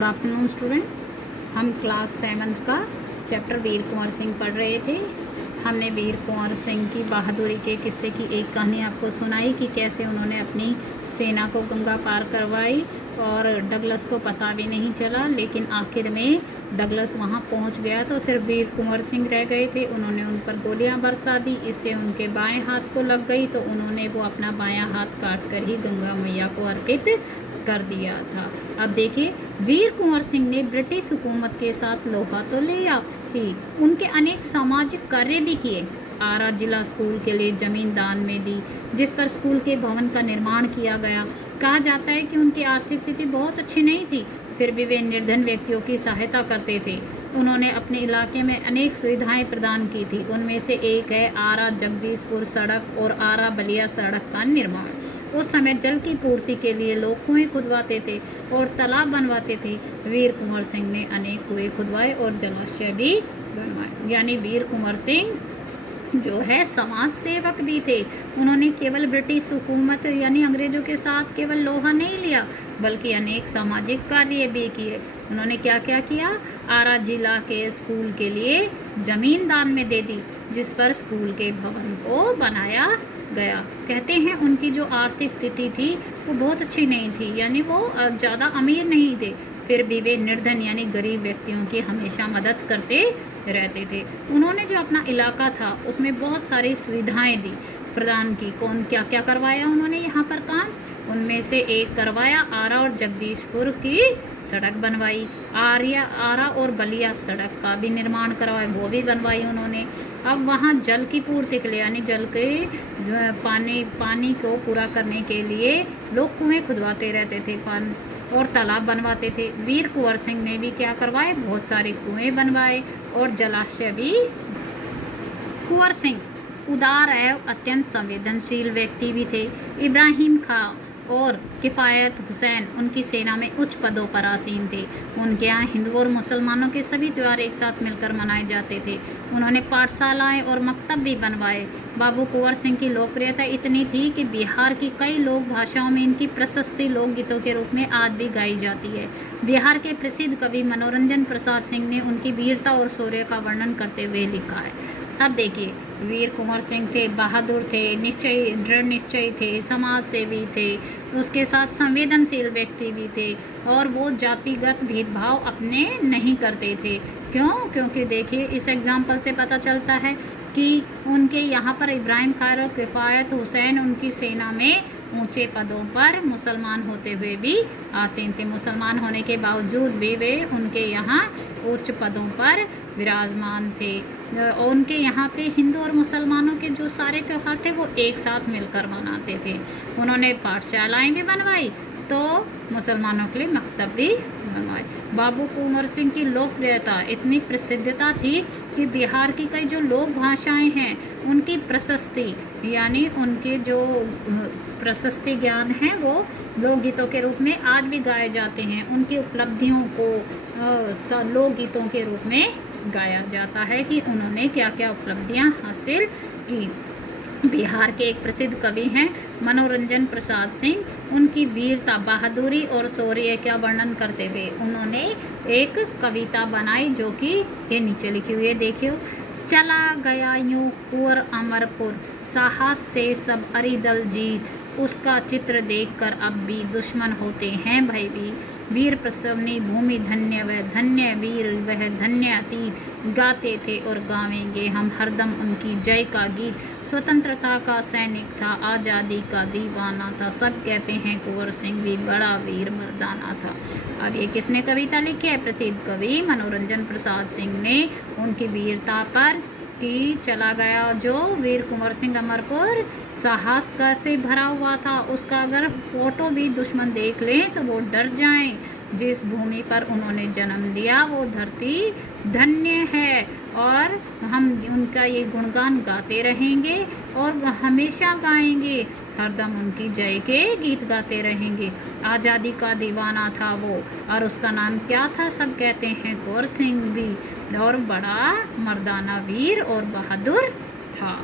Good afternoon student. हम class 7 का chapter वीर कुंवर सिंह पढ़ रहे थे। हमने वीर कुंवर सिंह की बहादुरी के किस्से की एक कहानी आपको सुनाई कि कैसे उन्होंने अपनी सेना को गंगा पार करवाई और डगलस को पता भी नहीं चला, लेकिन आखिर में डगलस वहां पहुंच गया तो सिर्फ वीर कुंवर सिंह रह गए थे। उन्होंने उन पर गोलियां बरसा दी, इससे उनके बाएं हाथ को लग गई तो उन्होंने वो अपना बायां हाथ काट कर ही गंगा मैया को अर्पित कर दिया था। अब देखिए, वीर कुंवर सिंह ने ब्रिटिश हुकूमत के साथ लोहा तो लिया ही, उनके अनेक सामाजिक कार्य भी किए। आरा जिला स्कूल के लिए जमीन दान में दी, जिस पर स्कूल के भवन का निर्माण किया गया। कहा जाता है कि उनकी आर्थिक स्थिति बहुत अच्छी नहीं थी, फिर भी वे निर्धन व्यक्तियों की सहायता करते थे। उन्होंने अपने इलाके में अनेक सुविधाएं प्रदान की थी। उनमें से एक है आरा जगदीशपुर सड़क और आरा बलिया सड़क का निर्माण। उस समय जल की पूर्ति के लिए लोग कुएं खुदवाते थे और तालाब बनवाते थे। वीर कुंवर सिंह ने अनेक कुएं खुदवाए और जलाशय भी बनवाए। यानी वीर कुंवर सिंह जो है समाज सेवक भी थे। उन्होंने केवल ब्रिटिश हुकूमत यानी अंग्रेजों के साथ केवल लोहा नहीं लिया, बल्कि अनेक सामाजिक कार्य भी किए। उन्होंने क्या क्या किया? आरा जिला के स्कूल के लिए जमीन दान में दे दी, जिस पर स्कूल के भवन को बनाया गया। कहते हैं उनकी जो आर्थिक स्थिति थी वो बहुत अच्छी नहीं थी, यानी वो ज़्यादा अमीर नहीं थे, फिर भी वे निर्धन यानी गरीब व्यक्तियों की हमेशा मदद करते रहते थे। उन्होंने जो अपना इलाका था उसमें बहुत सारी सुविधाएं दी, प्रदान की। कौन क्या क्या करवाया उन्होंने यहाँ पर काम? उनमें से एक करवाया, आरा और जगदीशपुर की सड़क बनवाई। आरा और बलिया सड़क का भी निर्माण करवाया, वो भी बनवाई उन्होंने। अब वहाँ जल की पूर्ति के लिए यानी जल के पानी को पूरा करने के लिए लोग कुएं खुदवाते रहते थे और तालाब बनवाते थे। वीर कुंवर सिंह ने भी क्या करवाए? बहुत सारे कुएं बनवाए और जलाशय भी। कुंवर सिंह उदार एवं अत्यंत संवेदनशील व्यक्ति भी थे। इब्राहिम खां और किफ़ायत हुसैन उनकी सेना में उच्च पदों पर आसीन थे। उनके यहाँ हिंदू और मुसलमानों के सभी त्यौहार एक साथ मिलकर मनाए जाते थे। उन्होंने पाठशालाएं और मकतब भी बनवाए। बाबू कुंवर सिंह की लोकप्रियता इतनी थी कि बिहार की कई लोक भाषाओं में इनकी प्रशस्ति लोकगीतों के रूप में आज भी गाई जाती है। बिहार के प्रसिद्ध कवि मनोरंजन प्रसाद सिंह ने उनकी वीरता और शौर्य का वर्णन करते हुए लिखा है। अब देखिए, वीर कुंवर सिंह थे, बहादुर थे, दृढ़ निश्चयी थे, समाज सेवी थे, उसके साथ संवेदनशील व्यक्ति भी थे और वो जातिगत भेदभाव अपने नहीं करते थे। क्यों? क्योंकि देखिए, इस एग्जाम्पल से पता चलता है कि उनके यहाँ पर इब्राहिम खां और किफ़ायत हुसैन उनकी सेना में ऊंचे पदों पर मुसलमान होते हुए भी आसीन थे। मुसलमान होने के बावजूद भी वे उनके यहाँ उच्च पदों पर विराजमान थे। और उनके यहाँ पे हिंदू और मुसलमानों के जो सारे त्यौहार थे वो एक साथ मिलकर मनाते थे। उन्होंने पाठशालाएं भी बनवाई तो मुसलमानों के लिए मकतब भी बनवाए। बाबू कुंवर सिंह की लोकप्रियता इतनी प्रसिद्धता थी कि बिहार की कई जो लोक भाषाएं हैं उनकी प्रशस्ति यानी उनके जो प्रशस्ति ज्ञान है वो लोकगीतों के रूप में आज भी गाए जाते हैं। उनकी उपलब्धियों को लोकगीतों के रूप में गाया जाता है कि उन्होंने क्या क्या उपलब्धियां हासिल की। बिहार के एक प्रसिद्ध कवि हैं मनोरंजन प्रसाद सिंह। उनकी वीरता, बहादुरी और शौर्य का वर्णन करते हुए उन्होंने एक कविता बनाई जो कि ये नीचे लिखी हुई है, देखियो। चला गया यूं कुंवर अमरपुर, साहस से सब अरिदल जीत, उसका चित्र देखकर अब भी दुश्मन होते हैं भयभीत। वीर प्रसवनी भूमि धन्य वह धन्य वीर वह धन्य अतीत, गाते थे और गावेंगे हम हरदम उनकी जय का गीत। स्वतंत्रता का सैनिक था, आज़ादी का दीवाना था, सब कहते हैं कुंवर सिंह भी बड़ा वीर मर्दाना था। अब ये किसने कविता लिखी है? प्रसिद्ध कवि मनोरंजन प्रसाद सिंह ने उनकी वीरता पर कि चला गया जो वीर कुंवर सिंह अमरपुर साहस का से भरा हुआ था, उसका अगर फोटो भी दुश्मन देख लें तो वो डर जाएं। जिस भूमि पर उन्होंने जन्म लिया वो धरती धन्य है और हम उनका ये गुणगान गाते रहेंगे और हमेशा गाएंगे, हरदम उनकी जय के गीत गाते रहेंगे। आज़ादी का दीवाना था वो और उसका नाम क्या था? सब कहते हैं कुंवर सिंह भी, और बड़ा मर्दाना वीर और बहादुर था।